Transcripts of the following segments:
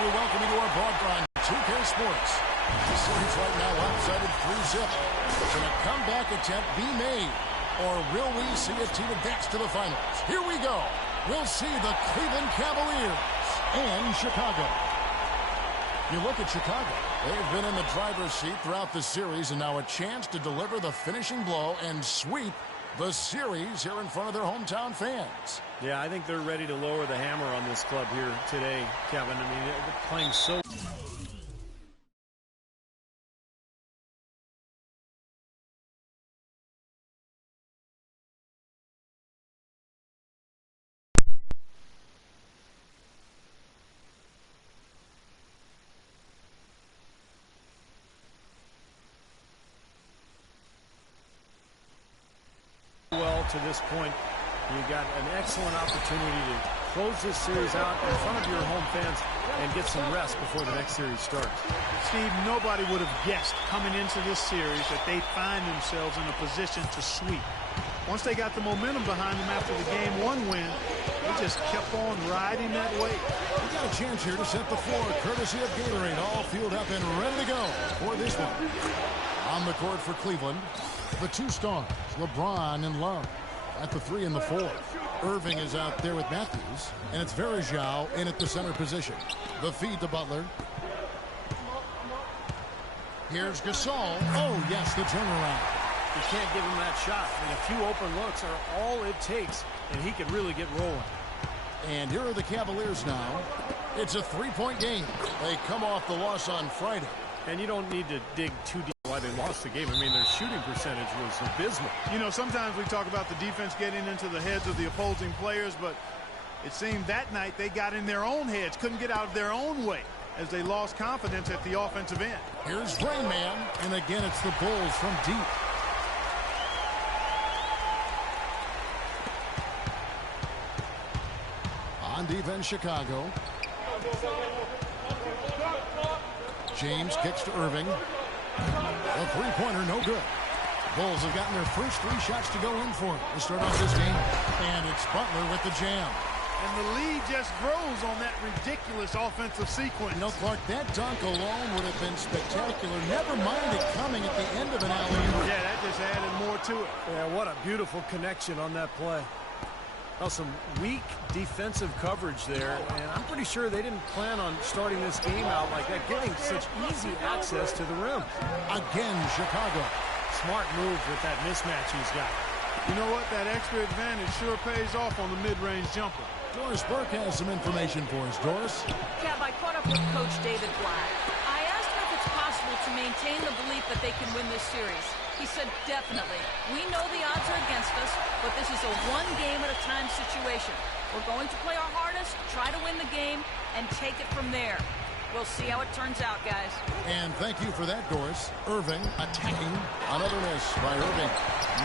we welcome you to our broadcast 2K Sports. The series right now lopsided 3-0. Can a comeback attempt be made? Or will we see a team advance to the finals? Here we go. We'll see the Cleveland Cavaliers and Chicago. You look at Chicago. They've been in the driver's seat throughout the series, and now a chance to deliver the finishing blow and sweep the series here in front of their hometown fans. Yeah, I think they're ready to lower the hammer on this club here today, Kevin. I mean, they're playing so... well to this point. You got an excellent opportunity to close this series out in front of your home fans and get some rest before the next series starts. Steve, nobody would have guessed coming into this series that they'd find themselves in a position to sweep. Once they got the momentum behind them after the Game 1 win, they just kept on riding that wave. We got a chance here to set the floor, courtesy of Gatorade, all fueled up and ready to go for this one. On the court for Cleveland, the two stars, LeBron and Love. At the 3 and the 4. Irving is out there with Matthews, and it's Varejao in at the center position. The feed to Butler. Here's Gasol. Oh, yes, the turnaround. You can't give him that shot. I mean, a few open looks are all it takes, and he could really get rolling. And here are the Cavaliers now. It's a three-point game. They come off the loss on Friday. And you don't need to dig too deep why they lost the game. I mean, their shooting percentage was abysmal. You know, sometimes we talk about the defense getting into the heads of the opposing players, but it seemed that night they got in their own heads, couldn't get out of their own way as they lost confidence at the offensive end. Here's Rain Man, and again it's the Bulls from deep. On defense, Chicago. James kicks to Irving. A three-pointer, no good. Bulls have gotten their first 3 shots to go in for it to start off this game. And it's Butler with the jam. And the lead just grows on that ridiculous offensive sequence. You know, Clark, that dunk alone would have been spectacular. Never mind it coming at the end of an alley-oop. Yeah, that just added more to it. Yeah, what a beautiful connection on that play. Well, some weak defensive coverage there, and I'm pretty sure they didn't plan on starting this game out like that, getting such easy access to the rim. Again, Chicago. Smart move with that mismatch he's got. You know what? That extra advantage sure pays off on the mid-range jumper. Doris Burke has some information for us. Doris? Kev, I caught up with Coach David Black. I asked him if it's possible to maintain the belief that they can win this series. He said, definitely. We know the odds are against us, but this is a one-game-at-a-time situation. We're going to play our hardest, try to win the game, and take it from there. We'll see how it turns out, guys. And thank you for that, Doris. Irving attacking. Another miss by Irving.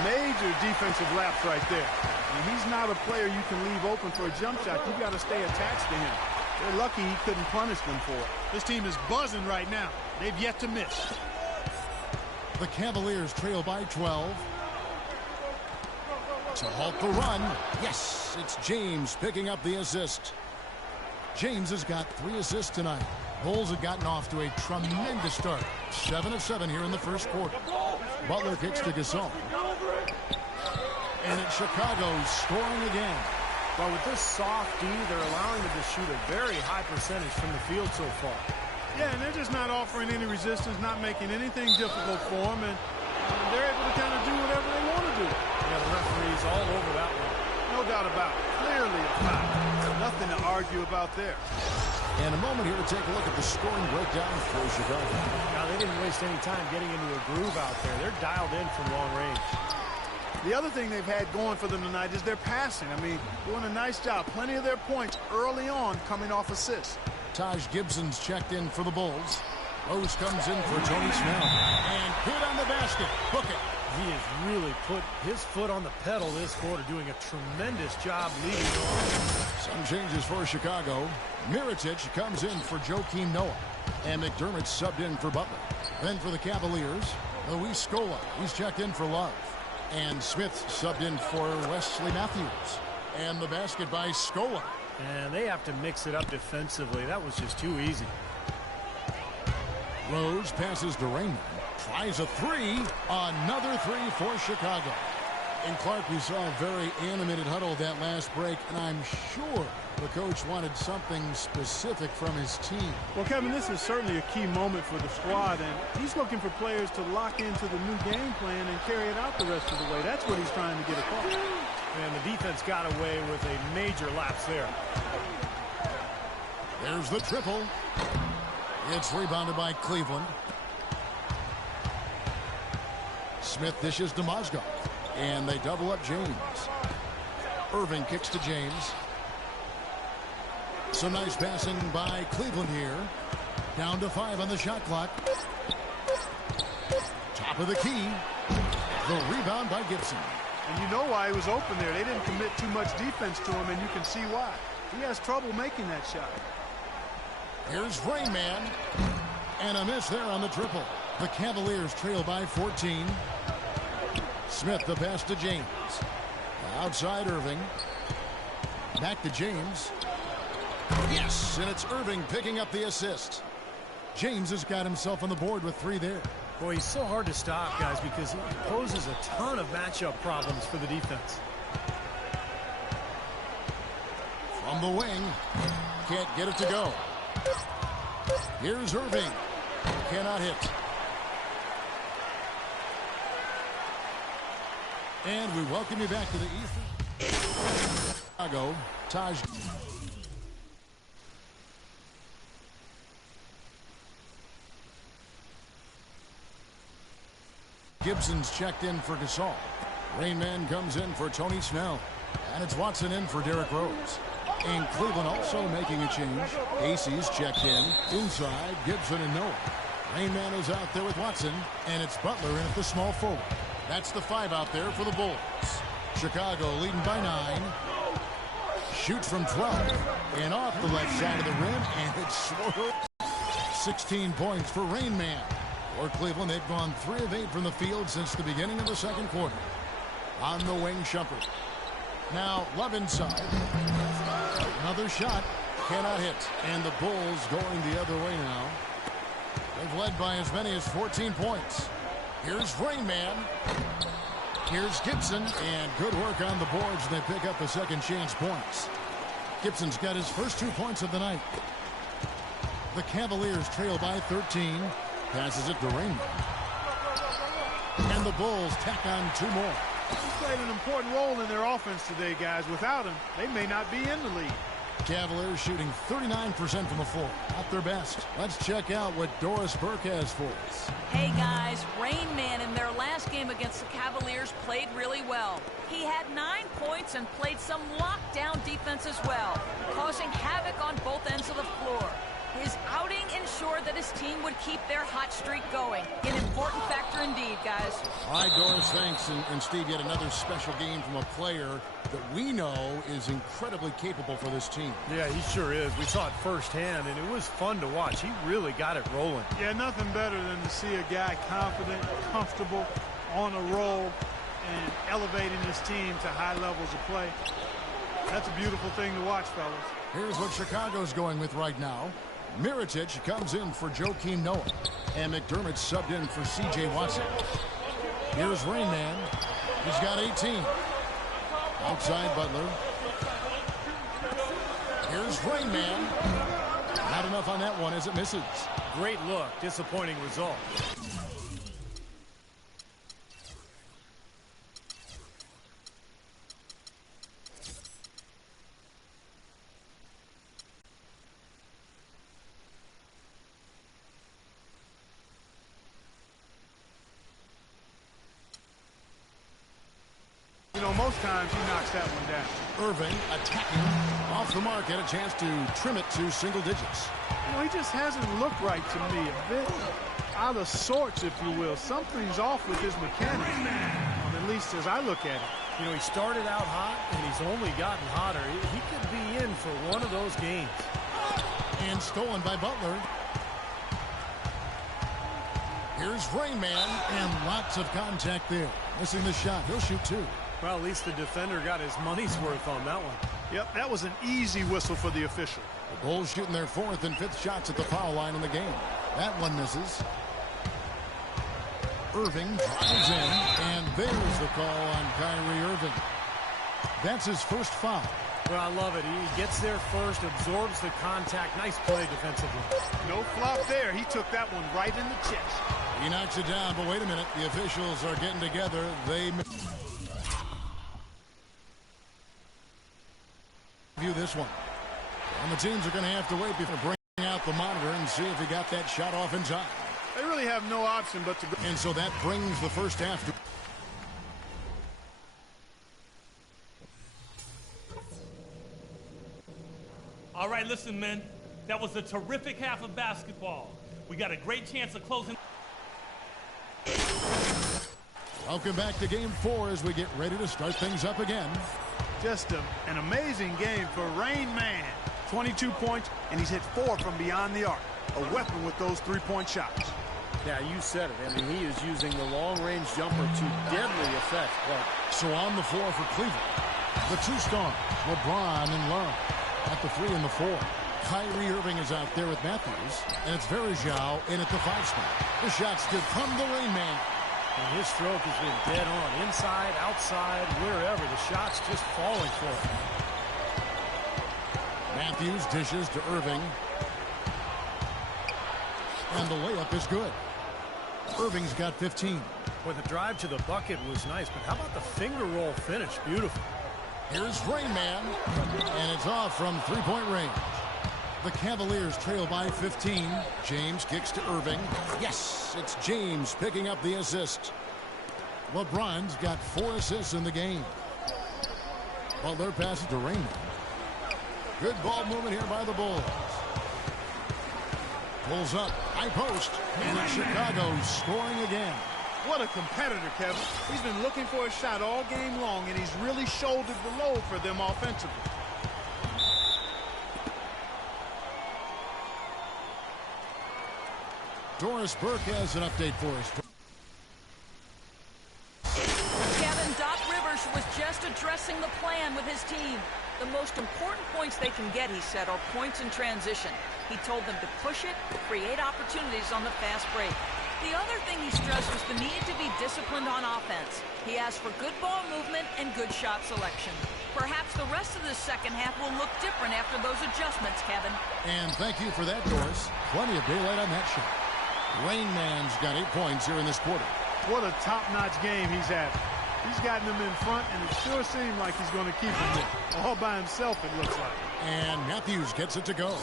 Major defensive lapse right there. And he's not a player you can leave open for a jump shot. You've got to stay attached to him. They're lucky he couldn't punish them for it. This team is buzzing right now. They've yet to miss. The Cavaliers trail by 12. To halt the run. Yes, it's James picking up the assist. James has got 3 assists tonight. Bulls have gotten off to a tremendous start. 7 of 7 here in the first quarter. Butler kicks to Gasol. And it's Chicago scoring again. Well, with this soft D, they're allowing them to shoot a very high percentage from the field so far. Yeah, and they're just not offering any resistance, not making anything difficult for them, and they're able to kind of do whatever they want to do. Yeah, the referee's all over that one. No doubt about it. Clearly a foul. Nothing to argue about there. And a moment here to take a look at the scoring breakdown for Chicago. Now, they didn't waste any time getting into a groove out there. They're dialed in from long range. The other thing they've had going for them tonight is their passing. I mean, doing a nice job. Plenty of their points early on coming off assists. Taj Gibson's checked in for the Bulls. Rose comes in for Tony Snell. And good on the basket. Book it. He has really put his foot on the pedal this quarter, doing a tremendous job leading on. Some changes for Chicago. Mirotic comes in for Joakim Noah. And McDermott subbed in for Butler. Then for the Cavaliers, Luis Scola. He's checked in for Love. And Smith subbed in for Wesley Matthews. And the basket by Scola. And they have to mix it up defensively. That was just too easy. Rose passes to Raymond. Tries a three. Another three for Chicago. And Clark, we saw a very animated huddle that last break, and I'm sure the coach wanted something specific from his team. Well, Kevin, this is certainly a key moment for the squad, and he's looking for players to lock into the new game plan and carry it out the rest of the way. That's what he's trying to get across. And the defense got away with a major lapse there. There's the triple. It's rebounded by Cleveland. Smith dishes to Mozgov. And they double up James. Irving kicks to James. Some nice passing by Cleveland here. Down to 5 on the shot clock. Top of the key. The rebound by Gibson. And you know why he was open there. They didn't commit too much defense to him, and you can see why. He has trouble making that shot. Here's Rain Man. And a miss there on the triple. The Cavaliers trail by 14. Smith the pass to James. Outside Irving. Back to James. Yes, and it's Irving picking up the assist. James has got himself on the board with 3 there. Boy, he's so hard to stop, guys, because he poses a ton of matchup problems for the defense. From the wing. Can't get it to go. Here's Irving. Cannot hit. And we welcome you back to the East. Chicago, Taj. Gibson's checked in for Gasol. Rain Man comes in for Tony Snell. And it's Watson in for Derrick Rose. And Cleveland also making a change. Casey's checked in. Inside, Gibson and Noah. Rain Man is out there with Watson. And it's Butler in at the small forward. That's the 5 out there for the Bulls. Chicago leading by 9. Shoots from 12. And off the left side of the rim. And it's swirled. 16 points for Rain Man. For Cleveland, they've gone 3 of 8 from the field since the beginning of the second quarter. On the wing, Shumpert. Now, Love inside. Another shot. Cannot hit. And the Bulls going the other way now. They've led by as many as 14 points. Here's Rain Man. Here's Gibson. And good work on the boards. They pick up the second chance points. Gibson's got his first 2 points of the night. The Cavaliers trail by 13. Passes it to Rain Man. And the Bulls tack on 2 more. He played an important role in their offense today, guys. Without him, they may not be in the league. Cavaliers shooting 39% from the floor. At their best. Let's check out what Doris Burke has for us. Hey, guys. Rain Man in their last game against the Cavaliers played really well. He had 9 points and played some lockdown defense as well, causing havoc on both ends of the floor. His outing ensured that his team would keep their hot streak going. An important factor indeed, guys. All right, Doris, thanks. And Steve, yet another special game from a player that we know is incredibly capable for this team. Yeah, he sure is. We saw it firsthand, and it was fun to watch. He really got it rolling. Yeah, nothing better than to see a guy confident, comfortable, on a roll, and elevating his team to high levels of play. That's a beautiful thing to watch, fellas. Here's what Chicago's going with right now. Mirotic comes in for Joakim Noah. And McDermott subbed in for C.J. Watson. Here's Rain Man. He's got 18. Outside Butler. Here's Rain Man. Not enough on that one as it misses. Great look. Disappointing result. Most times he knocks that one down. Irving attacking off the mark, had a chance to trim it to single digits. He just hasn't looked right to me. A bit out of sorts, if you will. Something's off with his mechanics, at least as I look at it. He started out hot, and he's only gotten hotter. He could be in for one of those games. And stolen by Butler. Here's Rain Man, and lots of contact there. Missing the shot. He'll shoot 2. Well, at least the defender got his money's worth on that one. Yep, that was an easy whistle for the official. The Bulls shooting their 4th and 5th shots at the foul line in the game. That one misses. Irving drives in, and there's the call on Kyrie Irving. That's his first foul. Well, I love it. He gets there first, absorbs the contact. Nice play defensively. No flop there. He took that one right in the chest. He knocks it down, but wait a minute. The officials are getting together. They view this one. And the teams are going to have to wait before bringing out the monitor and see if he got that shot off in time. They really have no option but to go. And so that brings the first half to... All right, listen, men. That was a terrific half of basketball. We got a great chance of closing. Welcome back to Game 4 as we get ready to start things up again. Just an amazing game for Rain Man. 22 points, and he's hit 4 from beyond the arc. A weapon with those three-point shots. Yeah, you said it. I mean, he is using the long-range jumper to deadly effect. So on the floor for Cleveland, the two stars, LeBron and Love. At the 3 and the 4. Kyrie Irving is out there with Matthews, and it's Verjao in at the 5 spot. The shot's good from the Rain Man. And his stroke has been dead on. Inside, outside, wherever. The shot's just falling for him. Matthews dishes to Irving. And the layup is good. Irving's got 15. Well, the drive to the bucket was nice, but how about the finger roll finish? Beautiful. Here's Rain Man, and it's off from three-point range. The Cavaliers trail by 15. James kicks to Irving. Yes, it's James picking up the assist. LeBron's got 4 assists in the game. Butler passes to Rain Man. Good ball movement here by the Bulls. Pulls up, high post, and Chicago scoring again. What a competitor, Kevin. He's been looking for a shot all game long, and he's really shouldered the load for them offensively. Doris Burke has an update for us. Kevin, Doc Rivers was just addressing the plan with his team. The most important points they can get, he said, are points in transition. He told them to push it, create opportunities on the fast break. The other thing he stressed was the need to be disciplined on offense. He asked for good ball movement and good shot selection. Perhaps the rest of the second half will look different after those adjustments, Kevin. And thank you for that, Doris. Plenty of daylight on that shot. Rain Man's got 8 points here in this quarter. What a top-notch game he's having. He's gotten them in front, and it sure seemed like he's going to keep them there. All by himself, it looks like. And Matthews gets it to go.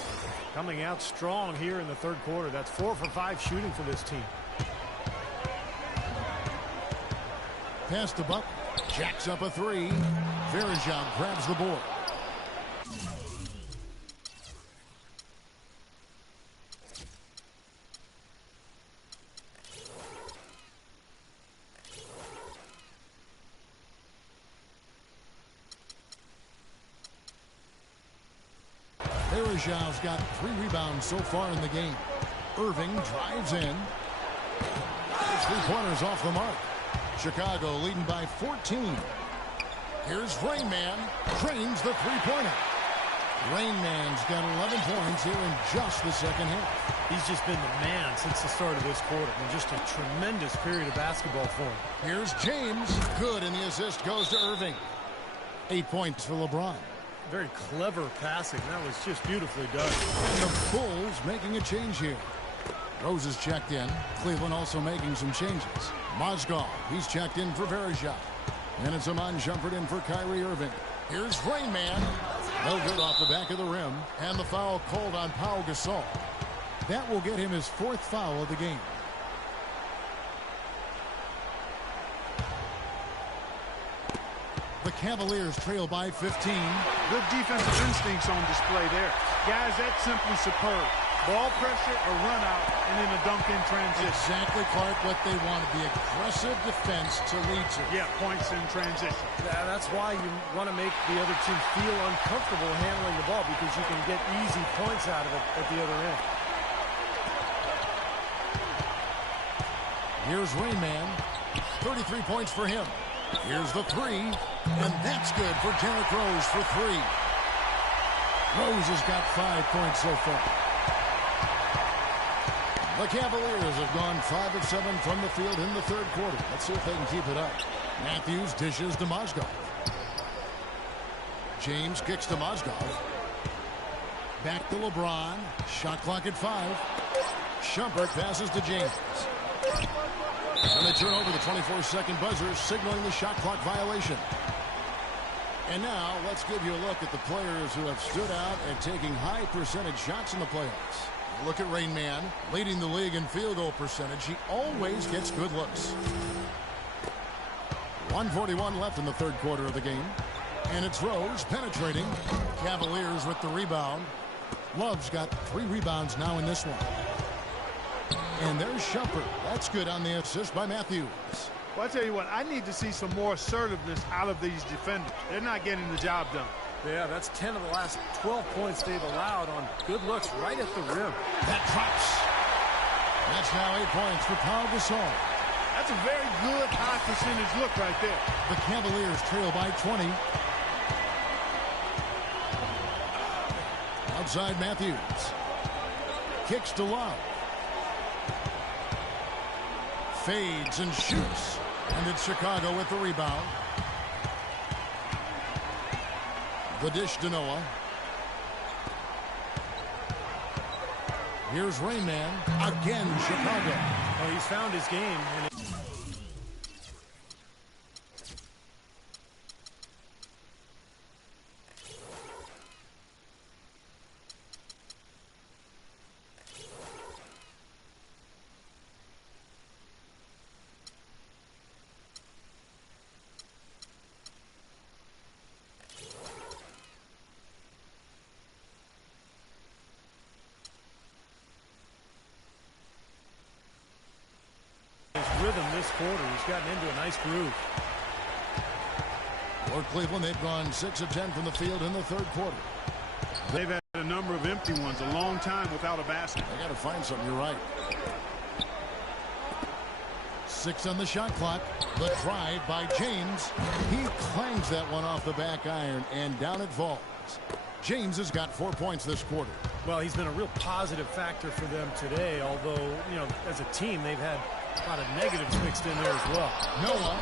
Coming out strong here in the third quarter. That's 4 for 5 shooting for this team. Pass to Buck. Jacks up a 3. Verjao grabs the board. Verjao's got 3 rebounds so far in the game. Irving drives in. His 3-pointers off the mark. Chicago leading by 14. Here's Rain Man. Drains the 3-pointer. Rain Man's got 11 points here in just the second half. He's just been the man since the start of this quarter. And just a tremendous period of basketball for him. Here's James. Good, and the assist goes to Irving. 8 points for LeBron. Very clever passing. That was just beautifully done. And the Bulls making a change here. Rose is checked in. Cleveland also making some changes. Mozgov, he's checked in for Verjao. And it's Amon Shumpert in for Kyrie Irving. Here's Rain Man. No good off the back of the rim. And the foul called on Pau Gasol. That will get him his 4th foul of the game. The Cavaliers trail by 15. Good defensive instincts on display there. Guys, that's simply superb. Ball pressure, a run out, and then a dunk-in transition. Exactly, Clark, what they wanted. The aggressive defense to lead to. Yeah, points in transition. Yeah, that's why you want to make the other team feel uncomfortable handling the ball, because you can get easy points out of it at the other end. Here's Rain Man. 33 points for him. Here's the 3, and that's good for Derrick Rose for 3. Rose has got 5 points so far. The Cavaliers have gone 5 of 7 from the field in the third quarter. Let's see if they can keep it up. Matthews dishes to Mozgov. James kicks to Mozgov. Back to LeBron. Shot clock at 5. Shumpert passes to James. And they turn over the 24-second buzzer, signaling the shot clock violation. And now let's give you a look at the players who have stood out and taking high percentage shots in the playoffs. Look at Rain Man, leading the league in field goal percentage. He always gets good looks. 1:41 left in the third quarter of the game. And it's Rose penetrating. Cavaliers with the rebound. Love's got 3 rebounds now in this one. And there's Shumpert. That's good on the assist by Matthews. Well, I tell you what, I need to see some more assertiveness out of these defenders. They're not getting the job done. Yeah, that's 10 of the last 12 points they've allowed on good looks right at the rim. That drops. That's now 8 points for Pau Gasol. That's a very good high percentage look right there. The Cavaliers trail by 20. Outside Matthews. Kicks to Love. Fades and shoots. And it's Chicago with the rebound. The dish to Noah. Here's Rain Man. Again, Chicago. Well, he's found his game. And rhythm this quarter. He's gotten into a nice groove. For Cleveland, they've gone 6 of 10 from the field in the third quarter. They've had a number of empty ones, a long time without a basket. They got to find something. You're right. 6 on the shot clock. The drive by James. He clangs that one off the back iron, and down it falls. James has got 4 points this quarter. Well, he's been a real positive factor for them today, although, you know, as a team, they've had a lot of negatives mixed in there as well. Noah,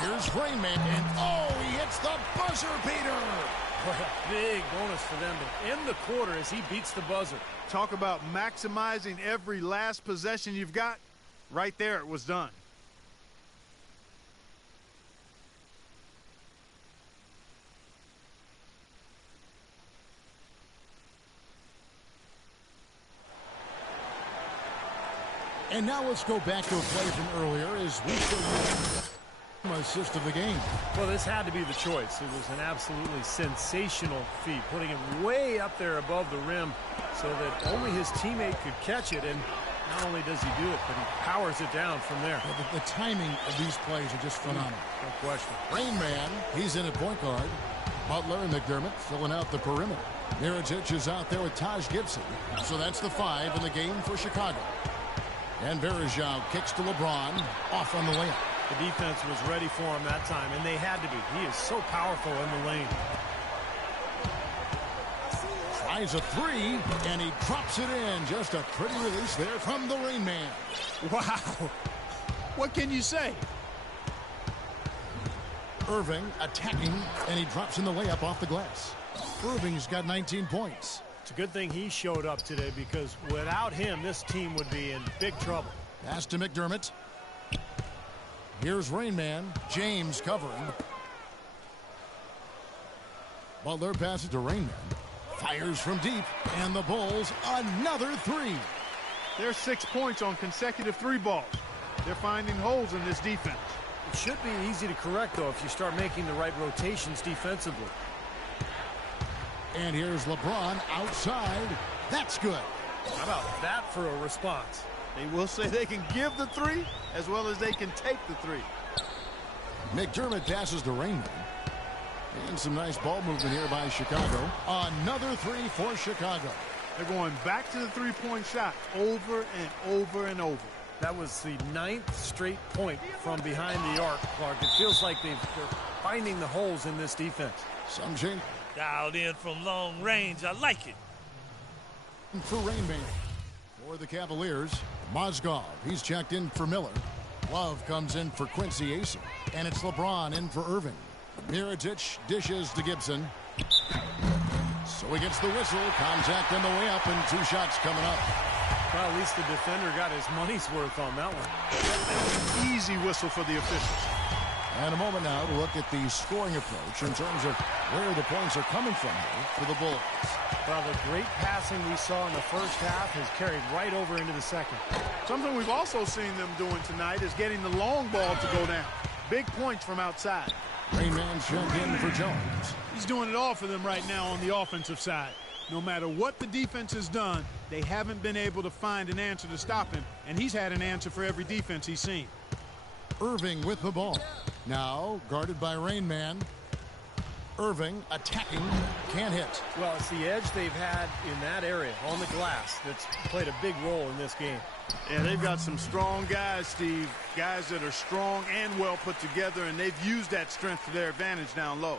here's Rain Man, and oh, he hits the buzzer beater. What a big bonus for them to end the quarter as he beats the buzzer. Talk about maximizing every last possession you've got. Right there, it was done. And now let's go back to a play from earlier as we still assist of the game. Well, this had to be the choice. It was an absolutely sensational feat, putting it way up there above the rim so that only his teammate could catch it. And not only does he do it, but he powers it down from there. Well, the timing of these plays are just phenomenal. No question. Rain Man, he's in at point guard. Butler and McDermott filling out the perimeter. Mirotic is out there with Taj Gibson. So that's the 5 in the game for Chicago. And Verajao kicks to LeBron, off on the layup. The defense was ready for him that time, and they had to be. He is so powerful in the lane. Tries a 3, and he drops it in. Just a pretty release there from the Rain Man. Wow. What can you say? Irving attacking, and he drops in the layup off the glass. Irving's got 19 points. It's a good thing he showed up today, because without him, this team would be in big trouble. Pass to McDermott. Here's Rain Man. James covering. Butler passes to Rain Man. Fires from deep. And the Bulls, another 3. There's 6 points on consecutive 3 balls. They're finding holes in this defense. It should be easy to correct, though, if you start making the right rotations defensively. And here's LeBron outside. That's good. How about that for a response? They will say they can give the 3 as well as they can take the 3. McDermott passes to Rain Man. And some nice ball movement here by Chicago. Another 3 for Chicago. They're going back to the 3-point shot over and over and over. That was the 9th straight point from behind the arc, Clark. It feels like they're finding the holes in this defense. Some change. Dialed in from long range. I like it. For Rainman. For the Cavaliers, Mozgov. He's checked in for Miller. Love comes in for Quincy Acey. And it's LeBron in for Irving. Mirotic dishes to Gibson. So he gets the whistle. Contact on the way up and 2 shots coming up. Well, at least the defender got his money's worth on that one. Easy whistle for the officials. And a moment now to look at the scoring approach in terms of where the points are coming from here for the Bulls. Well, the great passing we saw in the first half has carried right over into the second. Something we've also seen them doing tonight is getting the long ball to go down. Big points from outside. Rainman checked in for Jones. He's doing it all for them right now on the offensive side. No matter what the defense has done, they haven't been able to find an answer to stop him, and he's had an answer for every defense he's seen. Irving with the ball. Now guarded by Rainman. Irving attacking, can't hit. Well, it's the edge they've had in that area on the glass that's played a big role in this game. Yeah, they've got some strong guys, Steve. Guys that are strong and well put together, and they've used that strength to their advantage down low.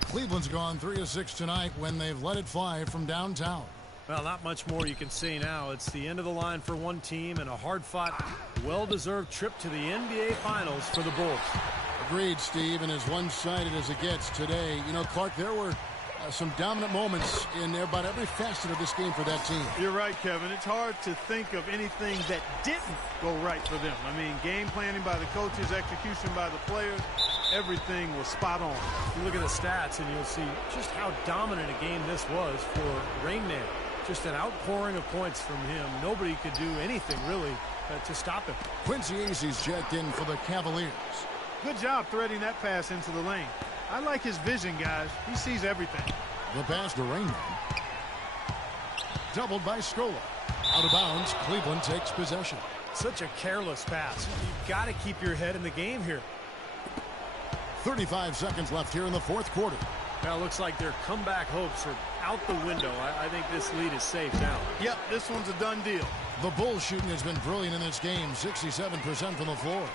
Cleveland's gone 3 of 6 tonight when they've let it fly from downtown. Well, not much more you can say now. It's the end of the line for one team and a hard-fought, well-deserved trip to the NBA Finals for the Bulls. Agreed, Steve, and as one-sided as it gets today. You know, Clark, there were some dominant moments in about every facet of this game for that team. You're right, Kevin. It's hard to think of anything that didn't go right for them. I mean, game planning by the coaches, execution by the players, everything was spot on. You look at the stats and you'll see just how dominant a game this was for Rainman. Just an outpouring of points from him. Nobody could do anything, really, to stop him. Quincy Acey's checked in for the Cavaliers. Good job threading that pass into the lane. I like his vision, guys. He sees everything. The pass to Rainman. Doubled by Scola. Out of bounds, Cleveland takes possession. Such a careless pass. You've got to keep your head in the game here. 35 seconds left here in the fourth quarter. Now it looks like their comeback hopes are out the window. I think this lead is safe now. Yep, this one's a done deal. The Bulls shooting has been brilliant in this game. 67% from the floor.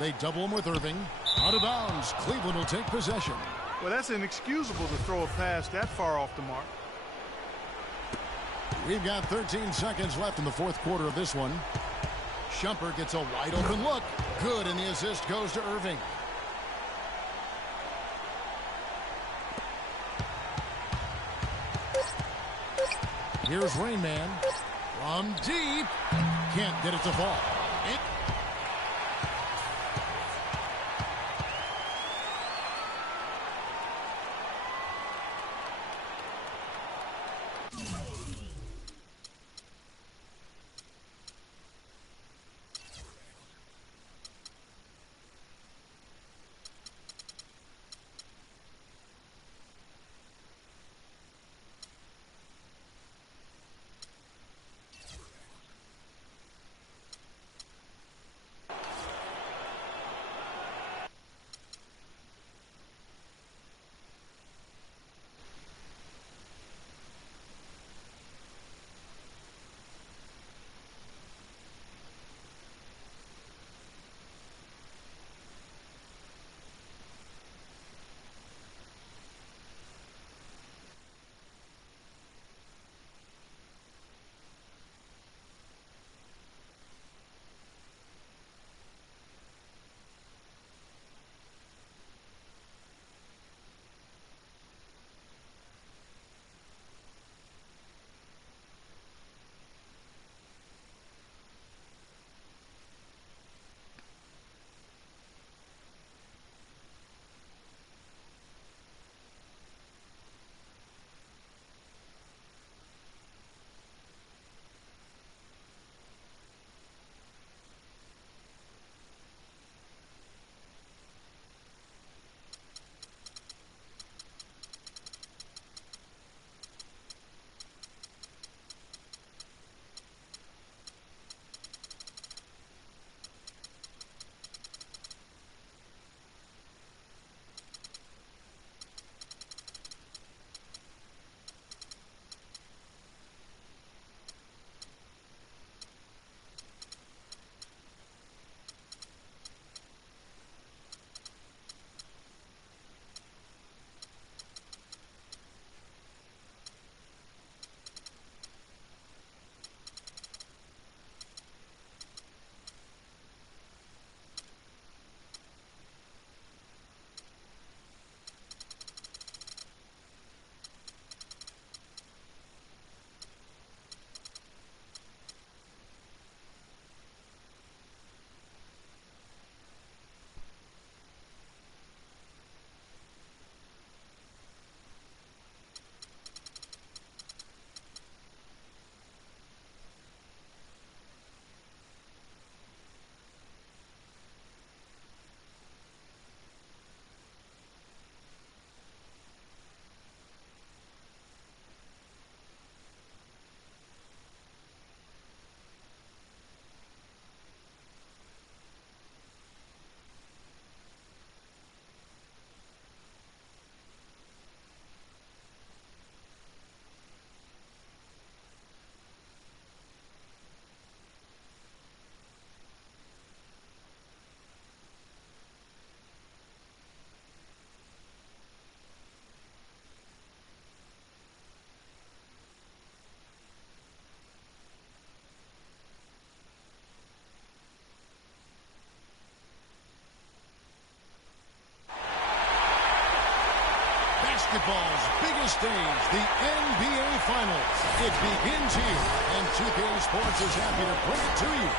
They double him with Irving. Out of bounds. Cleveland will take possession. Well, that's inexcusable to throw a pass that far off the mark. We've got 13 seconds left in the fourth quarter of this one. Shumpert gets a wide open look. Good, and the assist goes to Irving. Here's Rainman from deep. Can't get it to fall. the stage, the NBA Finals. It begins here, and 2K Sports is happy to bring it to you.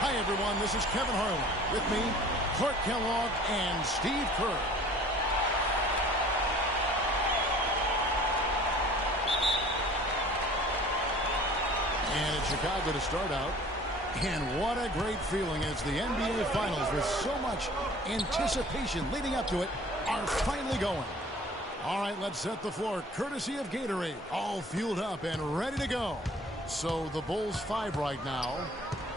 Hi, everyone. This is Kevin Harlan. With me, Clark Kellogg and Steve Kerr. And it's Chicago to start out. And what a great feeling as the NBA Finals, with so much anticipation leading up to it, are finally going. All right, let's set the floor, courtesy of Gatorade. All fueled up and ready to go. So the Bulls 5 right now.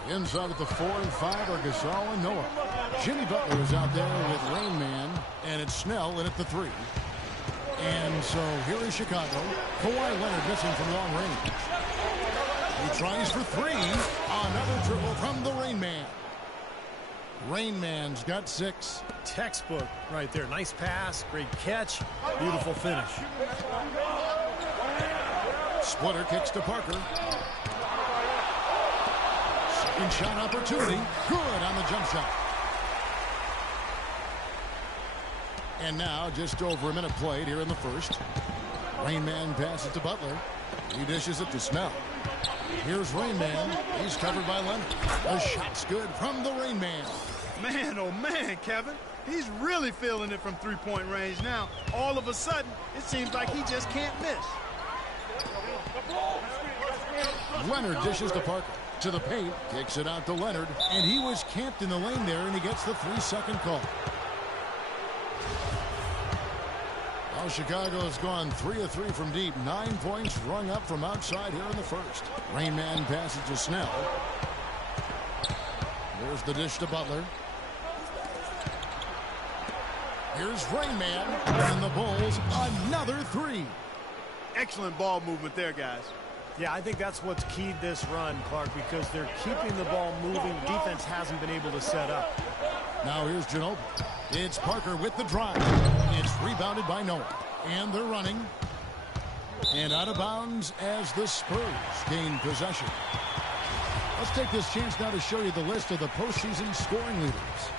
Inside at the 4 and 5 are Gasol and Noah. Jimmy Butler is out there with Rain Man, and it's Snell in at the 3. And so here is Chicago. Kawhi Leonard missing from long range. He tries for 3. Another dribble from the Rain Man. Rain Man's got 6. Textbook right there. Nice pass, great catch, beautiful finish. Splitter kicks to Parker. Second shot opportunity. Good on the jump shot. And now just over a minute played here in the first. Rain Man passes to Butler. He dishes it to Snell. Here's Rain Man. He's covered by Leonard. The shot's good from the Rain Man. Man, oh man, Kevin. He's really feeling it from three-point range now. All of a sudden, it seems like he just can't miss. Leonard dishes to Parker. To the paint. Kicks it out to Leonard. And he was camped in the lane there, and he gets the 3-second call. Now Chicago has gone 3 of 3 from deep. 9 points rung up from outside here in the first. Rain Man passes to Snell. There's the dish to Butler. Here's Rain Man. And the Bulls, another 3. Excellent ball movement there, guys. Yeah, I think that's what's keyed this run, Clark, because they're keeping the ball moving. Defense hasn't been able to set up. Now here's Ginobili. It's Parker with the drive. It's rebounded by Noah. And they're running. And out of bounds as the Spurs gain possession. Let's take this chance now to show you the list of the postseason scoring leaders.